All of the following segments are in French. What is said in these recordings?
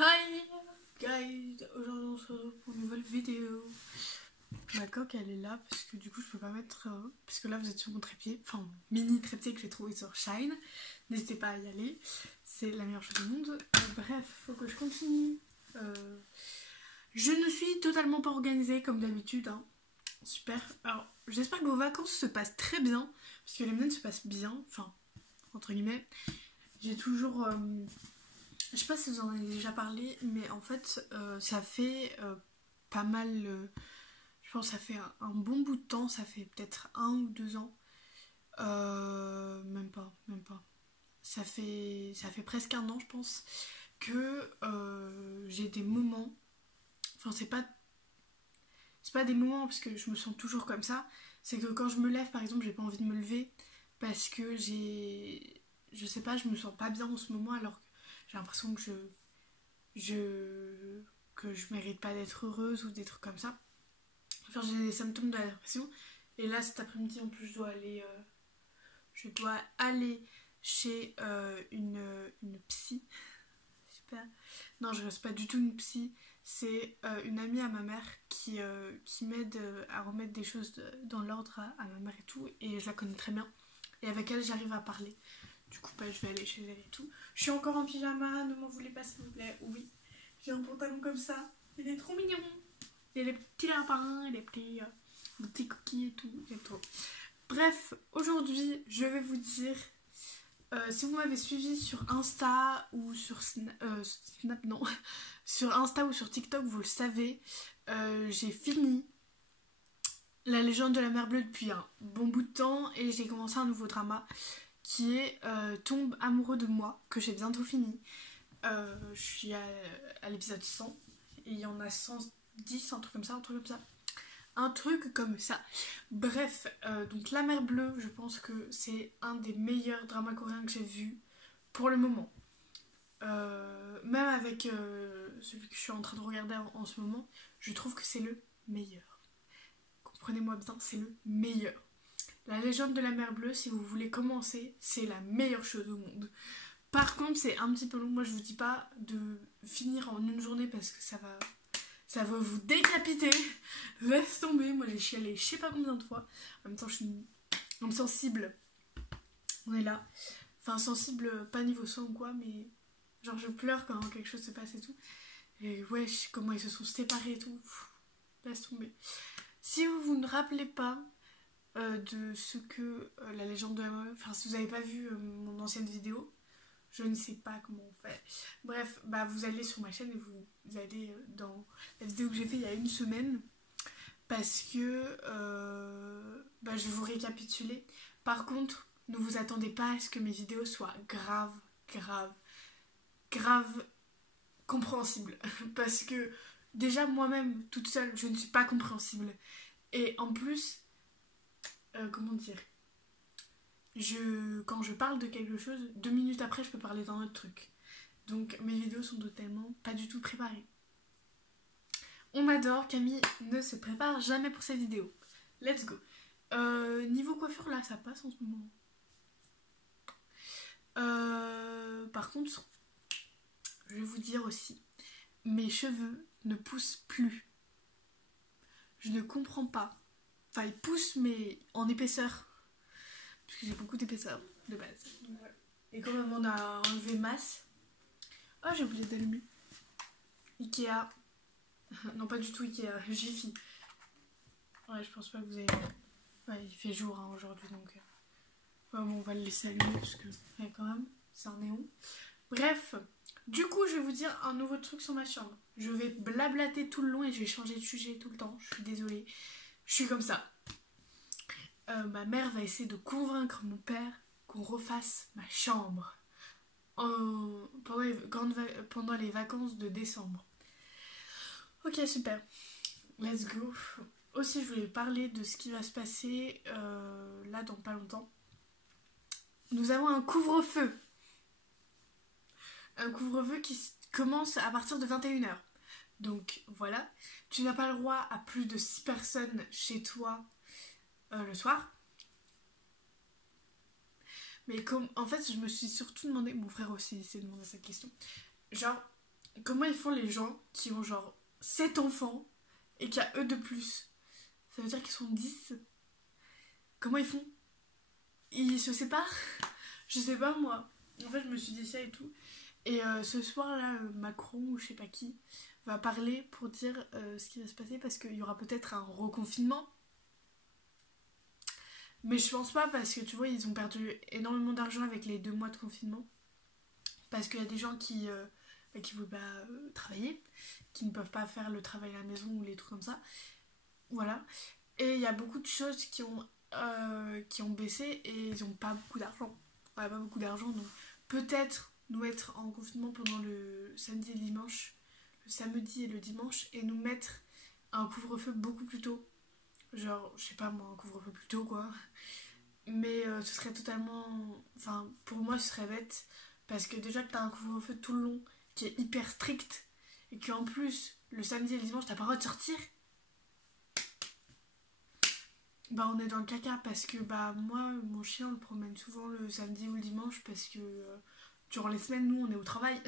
Hi guys, aujourd'hui on se retrouve pour une nouvelle vidéo. Ma coque elle est là parce que du coup je peux pas mettre puisque là vous êtes sur mon trépied, enfin mon mini trépied que j'ai trouvé sur Shine. N'hésitez pas à y aller, c'est la meilleure chose du monde. Bref, faut que je continue. Je ne suis totalement pas organisée comme d'habitude, hein. Super. Alors j'espère que vos vacances se passent très bien parce que les miennes se passent bien, enfin entre guillemets. J'ai toujours je sais pas si vous en avez déjà parlé, mais en fait, ça fait pas mal. Je pense que ça fait un bon bout de temps, ça fait peut-être 1 ou 2 ans. Même pas, même pas. Ça fait presque 1 an, je pense, que j'ai des moments. Enfin, c'est pas des moments parce que je me sens toujours comme ça. C'est que quand je me lève, par exemple, j'ai pas envie de me lever parce que je sais pas, je me sens pas bien en ce moment alors que j'ai l'impression que je mérite pas d'être heureuse ou des trucs comme ça. Enfin, j'ai des symptômes de la dépression. Et là, cet après-midi, en plus, je dois aller chez une psy. Super. Non, je reste pas du tout une psy. C'est une amie à ma mère qui m'aide à remettre des choses dans l'ordre à ma mère et tout. Et je la connais très bien. Et avec elle, j'arrive à parler. Du coup, je vais aller chez elle et tout. Je suis encore en pyjama, ne m'en voulez pas s'il vous plaît. Oui, j'ai un pantalon comme ça. Il est trop mignon. Il y a les petits lapins, les petits cookies et tout. J'aime trop. Bref, aujourd'hui, je vais vous dire, si vous m'avez suivi sur Insta ou sur Snap, non, sur Insta ou sur TikTok, vous le savez, j'ai fini La légende de la mer bleue depuis un bon bout de temps et j'ai commencé un nouveau drama qui est Tombe amoureux de moi, que j'ai bientôt fini. Je suis à l'épisode 100 et il y en a 110, un truc comme ça, un truc comme ça. Un truc comme ça. Bref, donc La mer bleue, je pense que c'est un des meilleurs dramas coréens que j'ai vu pour le moment. Même avec celui que je suis en train de regarder en ce moment, je trouve que c'est le meilleur. Comprenez-moi bien, c'est le meilleur. La légende de la mer bleue, si vous voulez commencer, c'est la meilleure chose au monde. Par contre, c'est un petit peu long. Moi, je vous dis pas de finir en une journée parce que ça va vous décapiter. Laisse tomber. Moi, j'ai chialé je sais pas combien de fois. En même temps, je suis une sensible. On est là. Enfin, sensible, pas niveau sang ou quoi, mais genre, je pleure quand quelque chose se passe et tout. Et wesh, comment ils se sont séparés et tout. Laisse tomber. Si vous ne rappelez pas de ce que la légende de la mer bleue, enfin, si vous n'avez pas vu mon ancienne vidéo, je ne sais pas comment on fait. Bref, vous allez sur ma chaîne et vous allez dans la vidéo que j'ai fait il y a une semaine. Parce que je vais vous récapituler. Par contre, ne vous attendez pas à ce que mes vidéos soient grave compréhensibles. Parce que déjà moi-même, toute seule, je ne suis pas compréhensible. Et en plus, comment dire, quand je parle de quelque chose, 2 minutes après, je peux parler d'un autre truc. Donc mes vidéos sont totalement pas du tout préparées. On m'adore, Camille ne se prépare jamais pour ses vidéos. Let's go. Niveau coiffure, là, ça passe en ce moment. Par contre, je vais vous dire aussi, mes cheveux ne poussent plus. Je ne comprends pas. Enfin, ils poussent, mais en épaisseur. Parce que j'ai beaucoup d'épaisseur de base. Donc, voilà. Et quand même, on a enlevé masse. Oh, j'ai oublié d'allumer. Ikea. Non, pas du tout Ikea, Jiffy. Ouais, je pense pas que vous avez... Ouais, il fait jour hein, aujourd'hui, donc... Ouais, bon, on va le laisser allumer, parce que... Ouais, quand même, c'est un néon. Bref, du coup, je vais vous dire un nouveau truc sur ma chambre. Je vais blablater tout le long et je vais changer de sujet tout le temps. Je suis désolée. Je suis comme ça. Ma mère va essayer de convaincre mon père qu'on refasse ma chambre pendant les vacances de décembre. Ok, super. Let's go. Aussi, je voulais parler de ce qui va se passer là dans pas longtemps. Nous avons un couvre-feu. Un couvre-feu qui commence à partir de 21h. Donc voilà, tu n'as pas le droit à plus de 6 personnes chez toi le soir. Mais en fait, je me suis surtout demandé, mon frère aussi s'est demandé cette question. Genre, comment ils font les gens qui ont genre 7 enfants et qu'il y a eux de plus? Ça veut dire qu'ils sont 10. Comment ils font? Ils se séparent? Je sais pas moi. En fait, je me suis dit ça et tout. Et ce soir-là, Macron ou je sais pas qui va parler pour dire ce qui va se passer parce qu'il y aura peut-être un reconfinement. Mais je pense pas parce que tu vois, ils ont perdu énormément d'argent avec les 2 mois de confinement. Parce qu'il y a des gens qui veulent pas travailler, qui ne peuvent pas faire le travail à la maison ou les trucs comme ça. Voilà. Et il y a beaucoup de choses qui ont baissé et ils n'ont pas beaucoup d'argent. On n'a pas beaucoup d'argent, donc peut-être nous être en confinement pendant le samedi et le dimanche, le samedi et le dimanche, et nous mettre un couvre-feu beaucoup plus tôt. Genre, je sais pas moi, un couvre-feu plus tôt quoi. Mais ce serait totalement... Enfin, pour moi, ce serait bête. Parce que déjà que t'as un couvre-feu tout le long qui est hyper strict, et qu'en plus, le samedi et le dimanche, t'as pas le droit de sortir, bah on est dans le caca. Parce que bah moi, mon chien le promène souvent le samedi ou le dimanche parce que durant les semaines, nous, on est au travail.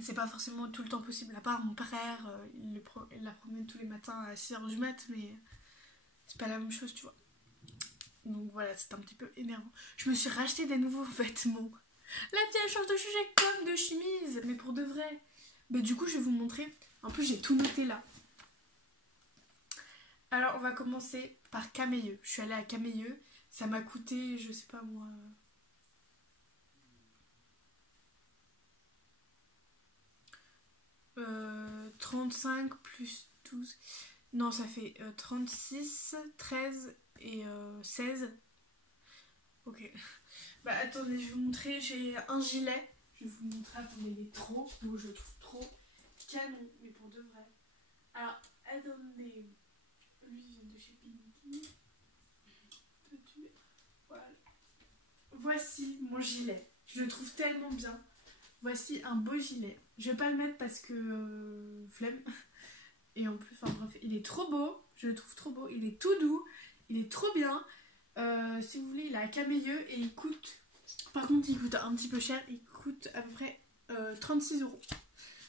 C'est pas forcément tout le temps possible. À part mon frère, il la promène tous les matins à 6h du mat, mais c'est pas la même chose, tu vois. Donc voilà, c'est un petit peu énervant. Je me suis racheté des nouveaux vêtements. La petite change de sujet comme de chemise, mais pour de vrai. Mais du coup, je vais vous montrer. En plus, j'ai tout noté là. Alors, on va commencer par Cameyeux. Je suis allée à Cameyeux. Ça m'a coûté, je sais pas moi... 35 plus 12. Non, ça fait 36, 13 et 16. Ok. Bah attendez, je vais vous montrer. J'ai un gilet. Je vais vous montrer. Attendez, il est trop beau. Je le trouve trop canon. Mais pour de vrai. Alors, attendez. Lui vient de chez Pinky. Voilà. Voici mon gilet. Je le trouve tellement bien. Voici un beau gilet. Je vais pas le mettre parce que flemme. Et en plus, enfin bref, il est trop beau. Je le trouve trop beau. Il est tout doux. Il est trop bien. Si vous voulez, il est à Cameyeux et il coûte... Par contre, il coûte un petit peu cher. Il coûte à peu près 36 €.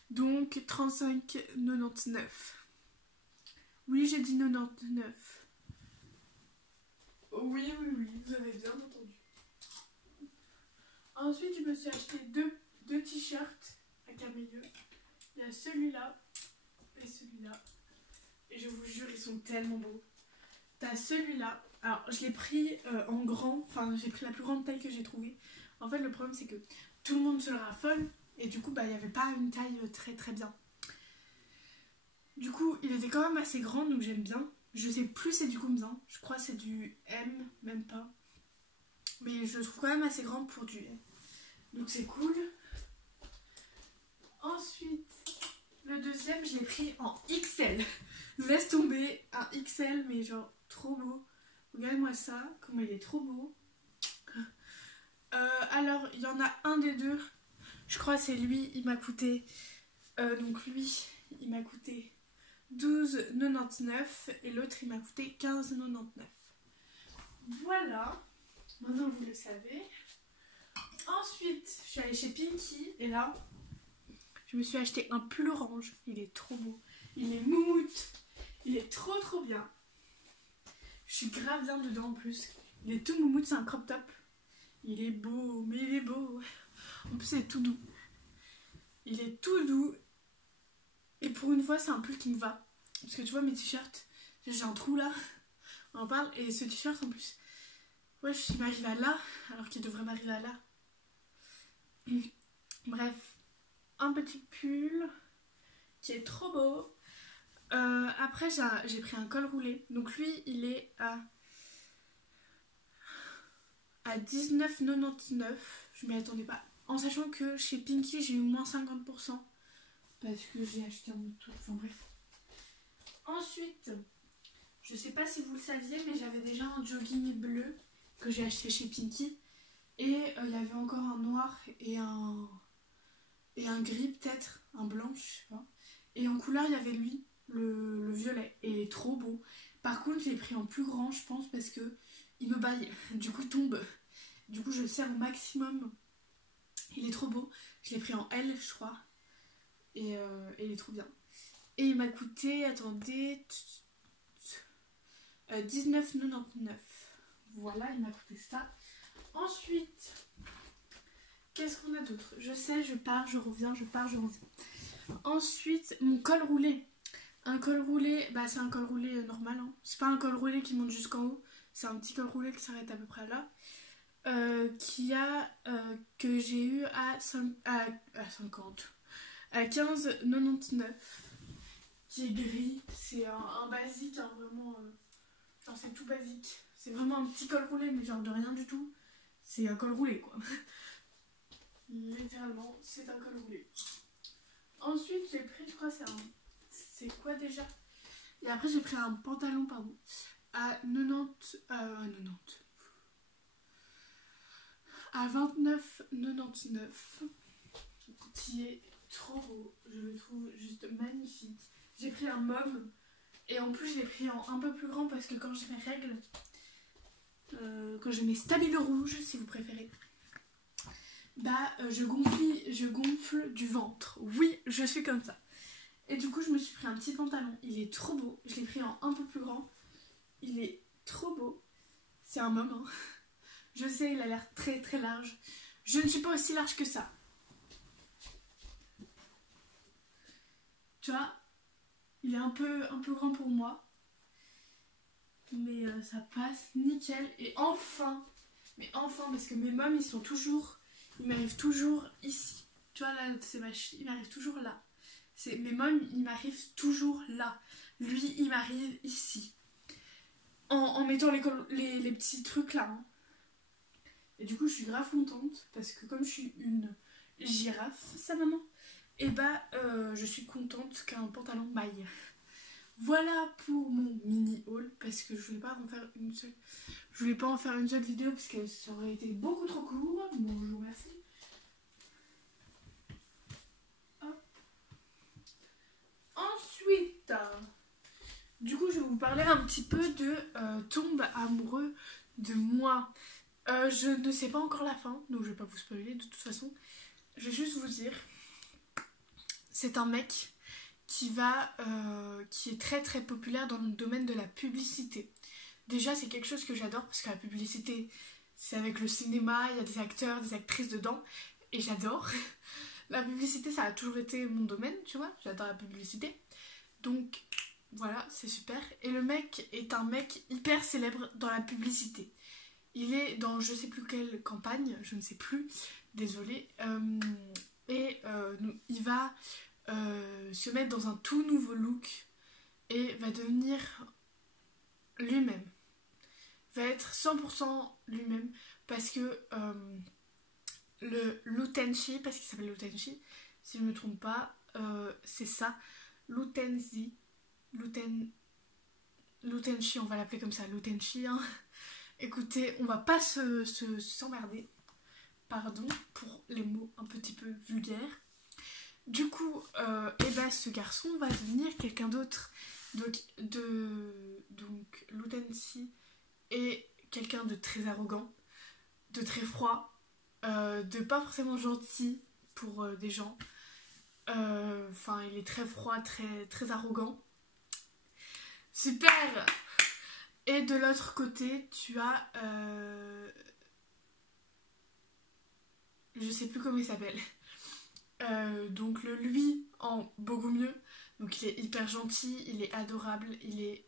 Donc 35,99. Oui, j'ai dit 99. Oui, vous avez bien entendu. Ensuite, je me suis acheté deux t-shirts à Cameyeux. Il y a celui-là et celui-là. Et je vous jure, ils sont tellement beaux. T'as celui-là. Alors, je l'ai pris en grand. Enfin, j'ai pris la plus grande taille que j'ai trouvée. En fait, le problème, c'est que tout le monde se le raffole. Et du coup, bah, il n'y avait pas une taille très très bien. Du coup, il était quand même assez grand, donc j'aime bien. Je sais plus c'est du combien. Je crois que c'est du M, même pas. Mais je le trouve quand même assez grand pour du M. Donc c'est cool. Ensuite, le deuxième, je l'ai pris en XL. Je vous laisse tomber un XL, mais genre trop beau. Regardez-moi ça, comment il est trop beau. Alors, il y en a un des deux. Je crois que c'est lui, il m'a coûté... donc lui, il m'a coûté 12,99 et l'autre, il m'a coûté 15,99. Voilà. Maintenant, vous le savez. Ensuite, je suis allée chez Pinky et là, je me suis acheté un pull orange. Il est trop beau. Il est moumoute. Il est trop trop bien. Je suis grave bien dedans en plus. Il est tout moumoute, c'est un crop top. Il est beau, mais il est beau. En plus, il est tout doux. Il est tout doux. Et pour une fois, c'est un pull qui me va. Parce que tu vois, mes t-shirts, j'ai un trou là. On en parle. Et ce t-shirt en plus, ouais, il m'arrive à là, alors qu'il devrait m'arriver à là. Bref, un petit pull qui est trop beau. Après, j'ai pris un col roulé. Donc lui, il est à 19,99. Je m'y attendais pas. En sachant que chez Pinky, j'ai eu moins 50%. Parce que j'ai acheté un autre truc. Enfin bref. Ensuite, je sais pas si vous le saviez, mais j'avais déjà un jogging bleu que j'ai acheté chez Pinky. Et il y avait encore un noir et un gris peut-être. Un blanc, je sais pas. Et en couleur, il y avait lui, le violet. Et il est trop beau. Par contre, je l'ai pris en plus grand, je pense, parce que il me baille. Du coup, tombe. Du coup, je le serre au maximum Il est trop beau. Je l'ai pris en L, je crois. Et il est trop bien. Et il m'a coûté, attendez, 19,99. Voilà, il m'a coûté ça. Ensuite, qu'est-ce qu'on a d'autre? Je sais, je pars, je reviens, je pars, je reviens. Ensuite, mon col roulé. Un col roulé, bah c'est un col roulé normal. Hein. C'est pas un col roulé qui monte jusqu'en haut. C'est un petit col roulé qui s'arrête à peu près là. Que j'ai eu à 50. À 15,99. Qui est gris. C'est un basique, hein, vraiment. Genre c'est tout basique. C'est vraiment un petit col roulé, mais genre de rien du tout. C'est un col roulé quoi. Littéralement, c'est un col roulé. Ensuite, j'ai pris, je crois, c'est quoi déjà? Et après, j'ai pris un pantalon, pardon, à 29,99, qui est trop beau. Je le trouve juste magnifique. J'ai pris un mauve, et en plus, je l'ai pris en un peu plus grand parce que quand j'ai mes règles, quand j'ai mes stabilo rouges, si vous préférez, bah je gonfle du ventre. Oui, je suis comme ça. Et du coup, je me suis pris un petit pantalon. Il est trop beau. Je l'ai pris en un peu plus grand. Il est trop beau. C'est un homme, hein. Je sais, il a l'air très très large. Je ne suis pas aussi large que ça. Tu vois, il est un peu grand pour moi. Mais ça passe nickel. Et enfin, parce que mes mômes, ils m'arrivent toujours ici. Tu vois, là, c'est ma cheville, il m'arrive toujours là. Mes mômes, il m'arrive toujours là. Lui, il m'arrive ici. En mettant les petits trucs là. Hein. Et du coup, je suis grave contente. Parce que comme je suis une girafe, ça maman, et bah, je suis contente qu'un pantalon m'aille. Voilà pour mon mini haul. Parce que je voulais pas en faire une seule. Je voulais pas en faire une seule vidéo parce que ça aurait été beaucoup trop court. Bonjour, merci. Ensuite, du coup, je vais vous parler un petit peu de Tombe amoureux de moi. Je ne sais pas encore la fin, donc je vais pas vous spoiler de toute façon. Je vais juste vous dire, c'est un mec qui est très très populaire dans le domaine de la publicité. Déjà, c'est quelque chose que j'adore parce que la publicité, c'est avec le cinéma, il y a des acteurs, des actrices dedans, et j'adore. La publicité, ça a toujours été mon domaine, tu vois, j'adore la publicité. Donc, voilà, c'est super. Et le mec est un mec hyper célèbre dans la publicité. Il est dans je sais plus quelle campagne, je ne sais plus, désolée. Il va se mettre dans un tout nouveau look et va devenir lui-même. Va être 100% lui-même parce que le Lutenshi, parce qu'il s'appelle Lutenshi, si je ne me trompe pas, c'est ça, Lutenshi, on va l'appeler comme ça, Lutenshi, hein. Écoutez, on va pas s'emmerder, pardon pour les mots un petit peu vulgaires. Du coup, ce garçon va devenir quelqu'un d'autre. Donc Lutenshi est quelqu'un de très arrogant, de très froid, de pas forcément gentil pour des gens. Enfin, il est très froid, très, très arrogant. Super! Et de l'autre côté, tu as... je sais plus comment il s'appelle. Donc lui en beaucoup mieux. Donc il est hyper gentil, il est adorable, il est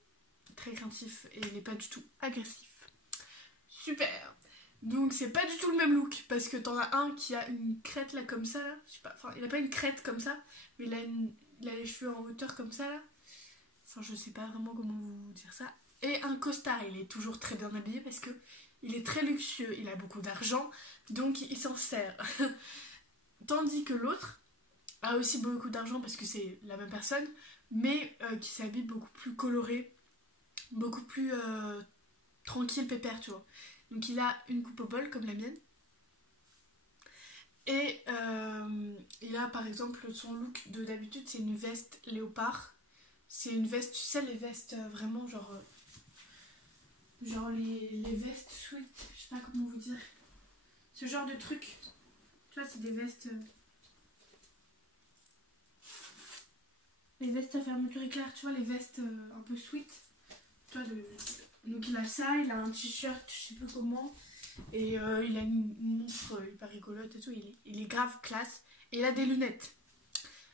très craintif et il est pas du tout agressif. Super! Donc c'est pas du tout le même look parce que t'en as un qui a une crête là comme ça là. Je sais pas, enfin il a pas une crête comme ça, mais il a les cheveux en hauteur comme ça là. Enfin je sais pas vraiment comment vous dire ça. Et un costard, il est toujours très bien habillé parce que il est très luxueux, il a beaucoup d'argent, donc il s'en sert. Tandis que l'autre a aussi beaucoup d'argent parce que c'est la même personne, mais qui s'habille beaucoup plus coloré, beaucoup plus tranquille, pépère, tu vois. Donc il a une coupe au bol comme la mienne. Et il a par exemple son look de d'habitude, c'est une veste léopard. C'est une veste, tu sais, les vestes vraiment genre les vestes sweat, je sais pas comment vous dire. Ce genre de truc. Tu vois, c'est des vestes... les vestes à fermeture éclair, tu vois, les vestes un peu sweet. Tu vois, donc il a ça, il a un t-shirt, je sais plus comment. Et il a une montre hyper rigolote et tout. Il est grave classe. Et il a des lunettes.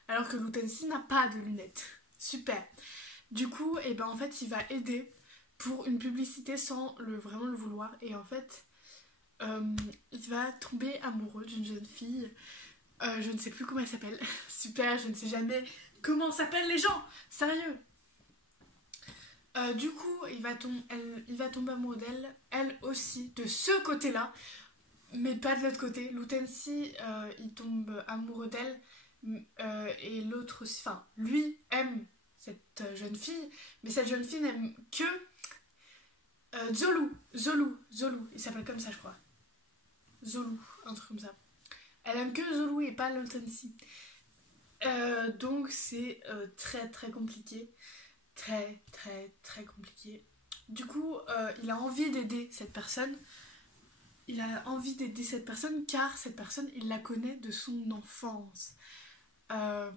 Alors que Lutensi n'a pas de lunettes. Super. Du coup, et ben en fait, il va aider pour une publicité sans vraiment le vouloir. Et en fait, il va tomber amoureux d'une jeune fille. Je ne sais plus comment elle s'appelle. Super, je ne sais jamais comment s'appellent les gens. Sérieux. Du coup, il va tomber amoureux d'elle. Elle aussi, de ce côté-là. Mais pas de l'autre côté. Lutensi, il tombe amoureux d'elle. Et l'autre aussi. Enfin, lui aime cette jeune fille. Mais cette jeune fille n'aime que Zolu. Il s'appelle comme ça, je crois. Zolu, un truc comme ça. Elle aime que Zolu et pas Lutensi. Donc c'est très très compliqué. Très très très compliqué. Du coup, il a envie d'aider cette personne. Car cette personne, il la connaît de son enfance. Je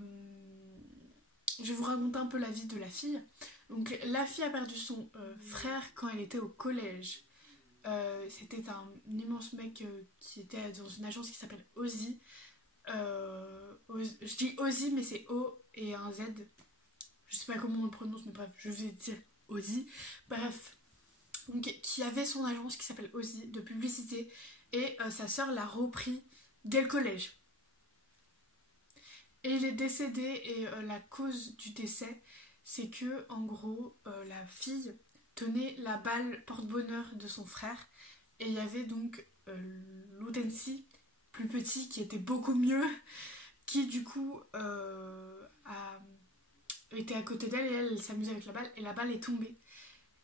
vais vous raconter un peu la vie de la fille. Donc la fille a perdu son frère quand elle était au collège. C'était un immense mec qui était dans une agence qui s'appelle Ozzy. Je dis Ozzy, mais c'est O et un Z. Je sais pas comment on le prononce, mais bref, je vais dire Ozzy. Bref, donc, qui avait son agence qui s'appelle Ozzy de publicité, et sa sœur l'a repris dès le collège. Et il est décédé, et la cause du décès, c'est que en gros, la fille tenait la balle porte-bonheur de son frère, et il y avait donc Lutensi, plus petit, qui était beaucoup mieux, qui du coup était à côté d'elle, et elle s'amusait avec la balle, et la balle est tombée.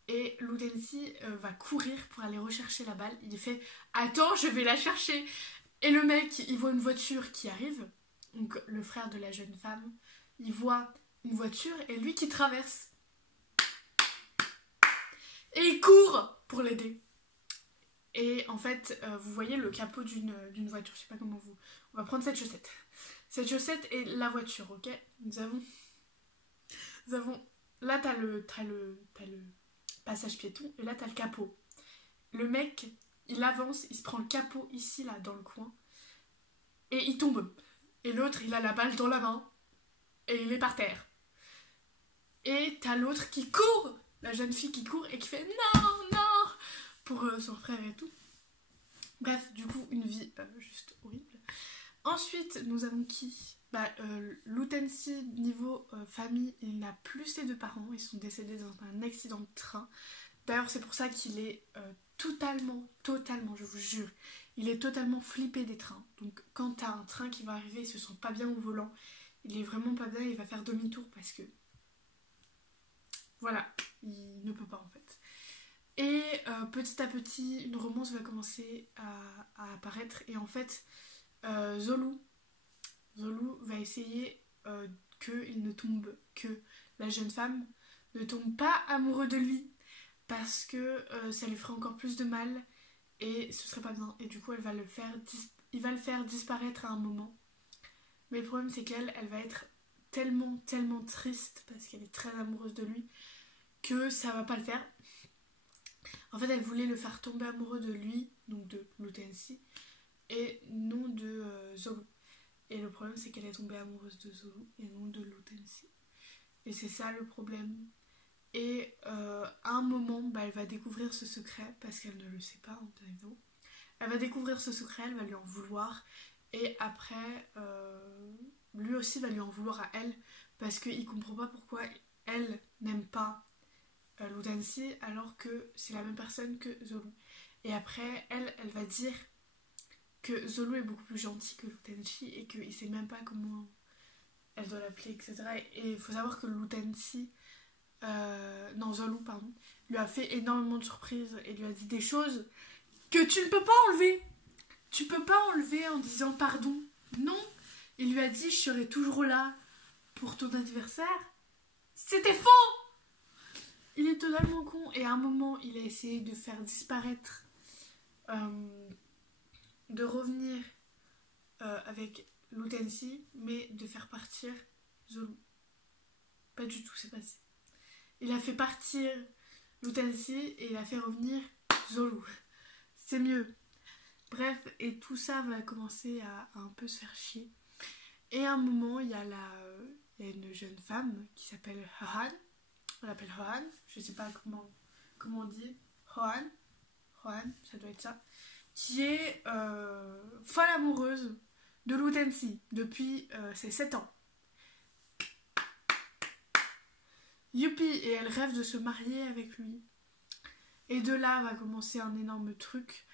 Et Lutensi va courir pour aller rechercher la balle. Il fait « Attends, je vais la chercher !» Et le mec, il voit une voiture qui arrive. Donc le frère de la jeune femme, il voit une voiture et lui qui traverse. Et il court pour l'aider. Et en fait, vous voyez le capot d'une voiture. Je sais pas comment vous... On va prendre cette chaussette. Cette chaussette est la voiture, ok? Nous avons... Là, t'as le passage piéton, et là, t'as le capot. Le mec, il avance, il se prend le capot ici, là, dans le coin, et il tombe. Et l'autre, il a la balle dans la main, et il est par terre. Et t'as l'autre qui court, la jeune fille qui court, et qui fait « Non, non !» pour son frère et tout. Bref, du coup, une vie juste horrible. Ensuite, nous avons qui? Lutensi, niveau famille, il n'a plus ses deux parents. Ils sont décédés dans un accident de train. D'ailleurs, c'est pour ça qu'il est totalement, je vous jure, il est totalement flippé des trains. Donc, quand t'as un train qui va arriver, il se sent pas bien au volant, il est vraiment pas bien, il va faire demi-tour parce que... Voilà, il ne peut pas en fait. Et petit à petit, une romance va commencer à apparaître. Et en fait, Zolu va essayer que la jeune femme ne tombe pas amoureux de lui, parce que ça lui ferait encore plus de mal et ce serait pas bien. Et du coup, il va le faire disparaître à un moment. Mais le problème, c'est qu'elle va être tellement triste parce qu'elle est très amoureuse de lui que ça va pas le faire. En fait, elle voulait le faire tomber amoureux de lui, donc de Lutensi, et non de Zolu. Et le problème, c'est qu'elle est tombée amoureuse de Zolu et non de Lutensi. Et c'est ça le problème. Et à un moment, elle va découvrir ce secret, parce qu'elle ne le sait pas en temps. Elle va découvrir ce secret, elle va lui en vouloir. Et après, lui aussi va lui en vouloir à elle, parce qu'il comprend pas pourquoi elle n'aime pas Lutensi, alors que c'est la même personne que Zolu. Et après, elle va dire que Zolu est beaucoup plus gentil que Lutensi et qu'il sait même pas comment elle doit l'appeler, etc. Et il faut savoir que Lutensi, Zolu, pardon, lui a fait énormément de surprises et lui a dit des choses que tu ne peux pas enlever. Tu peux pas enlever en disant pardon. Non, il lui a dit je serai toujours là pour ton anniversaire. C'était faux. Il est totalement con. Et à un moment, il a essayé de faire disparaître, de revenir avec Lutensi, mais de faire partir Zolou. Pas du tout, c'est passé. Il a fait partir Lutensi et il a fait revenir Zolou. C'est mieux. Bref, et tout ça va commencer à un peu se faire chier. Et à un moment, il y a une jeune femme qui s'appelle Hohan. On l'appelle Hohan. Je sais pas comment on dit. Hohan, ça doit être ça. Qui est folle amoureuse de Lutensi depuis ses 7 ans. Youpi, et elle rêve de se marier avec lui. Et de là va commencer un énorme truc.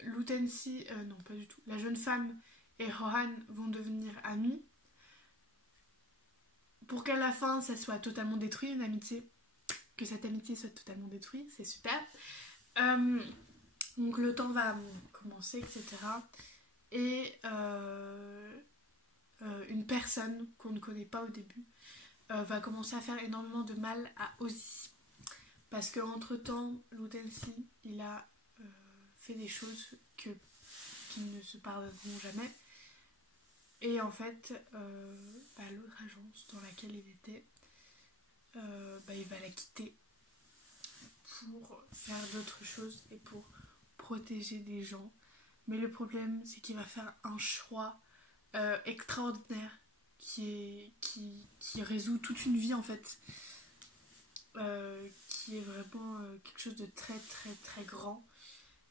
Lutensi, non pas du tout. La jeune femme et Hohan vont devenir amis. Pour qu'à la fin ça soit totalement détruit, une amitié. Que cette amitié soit totalement détruite, c'est super. Donc le temps va commencer, etc. Et une personne qu'on ne connaît pas au début va commencer à faire énormément de mal à Ozzy. Parce qu'entre temps, Lutensi, il a fait des choses qui ne se pardonneront jamais. Et en fait, l'autre agence dans laquelle il était, il va la quitter pour faire d'autres choses et pour protéger des gens. Mais le problème, c'est qu'il va faire un choix extraordinaire qui résout toute une vie en fait. Qui est vraiment quelque chose de très très très grand.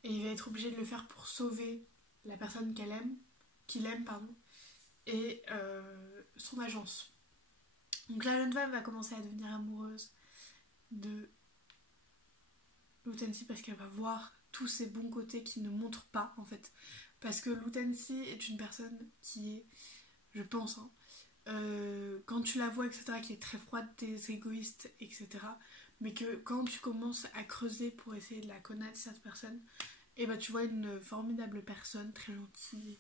Et il va être obligé de le faire pour sauver la personne qu'il aime, et son agence. Donc la jeune femme va commencer à devenir amoureuse de Lutensi parce qu'elle va voir tous ses bons côtés qu'il ne montre pas en fait. Parce que Lutensi est une personne qui est, je pense, quand tu la vois, etc., qui est très froide, très égoïste, etc., mais que quand tu commences à creuser pour essayer de la connaître, cette personne, et tu vois une formidable personne, très gentille,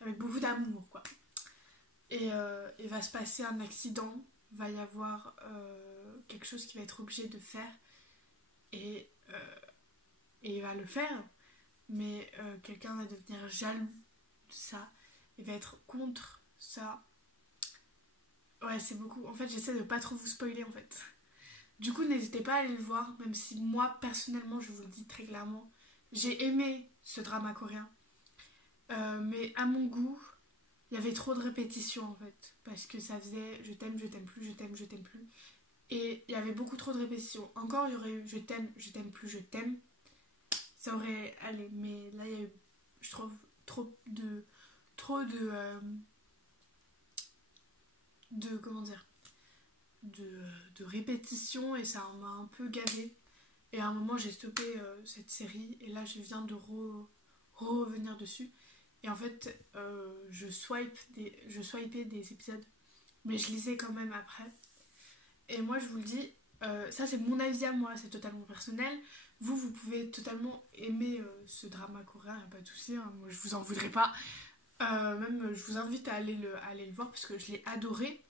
avec beaucoup d'amour, quoi. Et il va se passer un accident, va y avoir quelque chose qu'il va être obligé de faire, et il va le faire, mais quelqu'un va devenir jaloux de ça, il va être contre ça. Ouais, c'est beaucoup. En fait, j'essaie de pas trop vous spoiler, en fait. Du coup, n'hésitez pas à aller le voir, même si moi, personnellement, je vous le dis très clairement, j'ai aimé ce drama coréen. Mais à mon goût, il y avait trop de répétitions, en fait. Parce que ça faisait je t'aime plus, je t'aime plus. Et il y avait beaucoup trop de répétitions. Encore, il y aurait eu je t'aime plus, je t'aime. Ça aurait allé. Mais là, il y a eu, je trouve, trop de comment dire, de répétition, et ça m'a un peu gavé. Et à un moment j'ai stoppé cette série, et là je viens de revenir dessus, et en fait je swipais des épisodes, mais je lisais quand même après. Et moi je vous le dis, ça c'est mon avis à moi, c'est totalement personnel. Vous pouvez totalement aimer ce drama coréen, pas de soucis, hein, moi je vous en voudrais pas. Même je vous invite à aller le voir parce que je l'ai adoré.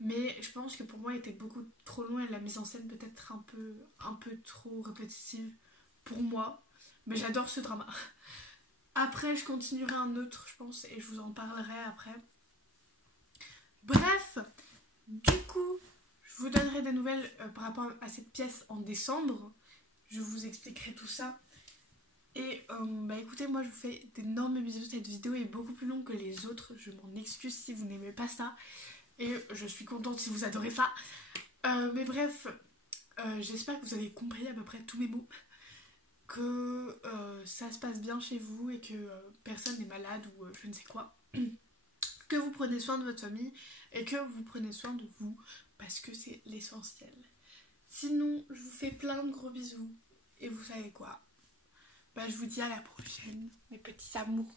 Mais je pense que pour moi il était beaucoup trop long, et la mise en scène peut-être un peu trop répétitive pour moi. Mais j'adore ce drama. Après je continuerai un autre, je pense, et je vous en parlerai après. Bref, du coup je vous donnerai des nouvelles par rapport à cette pièce en décembre. Je vous expliquerai tout ça. Et écoutez, moi je vous fais d'énormes bisous. Cette vidéo est beaucoup plus longue que les autres, je m'en excuse si vous n'aimez pas ça. Et je suis contente si vous adorez ça. Mais bref, j'espère que vous avez compris à peu près tous mes mots. Que ça se passe bien chez vous et que personne n'est malade ou je ne sais quoi. Que vous prenez soin de votre famille et que vous prenez soin de vous. Parce que c'est l'essentiel. Sinon, je vous fais plein de gros bisous. Et vous savez quoi? Je vous dis à la prochaine, mes petits amours.